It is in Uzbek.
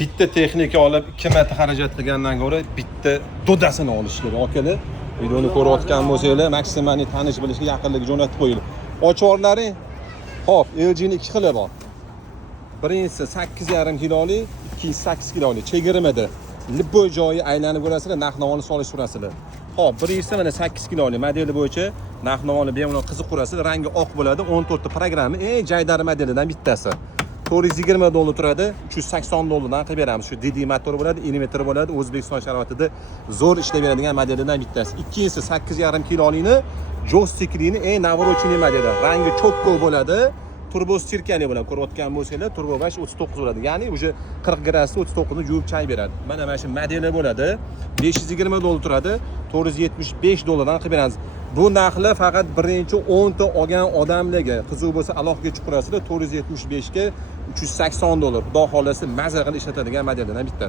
bitta texnika olib 2 marta xarajat qilgandan ko'ra bitta dodasini olish kerak. Akalar, videoni ko'rayotgan bo'lsanglar, maksimalni tanish bilishga yaqinlik jo'natib qo'ying. Ochvorlaring. Xo'p, LG ning 2 xili bor. Birinchisi 8,5 kiloli, ikkinchisi 8 kiloli. Chegirmada Libboy joyi aylanib ko'rasizlar, narx-navoni solish surasizlar. Xo'p, birinchisi mana 8 kiloli modeli bo'yicha narx-navoni bemalol qiziq ko'rasizlar. Rangi oq bo'ladi, 14 ta programma, eng jaydari modelidan bittasi. 420 dollar turadi, 380 dollardan qilib beramiz. Shu DD motor bo'ladi, invertor bo'ladi, O'zbekiston sharoitida zo'r ishlab beradigan modellardan bittasi. Ikkinchisi 8,5 kilolini joystickli eng navorочный modeli. Rangi cho'kko bo'ladi. Turbo stirkali bilan ko'rayotgan bo'lsanglar, turbo bash 39 bo'ladi. Ya'ni o'sha 40 gradusda 39 ni yuvib chay beradi. Mana shu modeli bo'ladi. 520 dollar turadi, 475 dollardan qilib beramiz. Bu narxlar faqat birinchi 10 ta olgan odamlarga. Qiziq bo'lsa alohida chiqarasizlar, 475 ga 380 dollar. Xudo xolasa maza qilib ishlatadigan modellardan bittasi.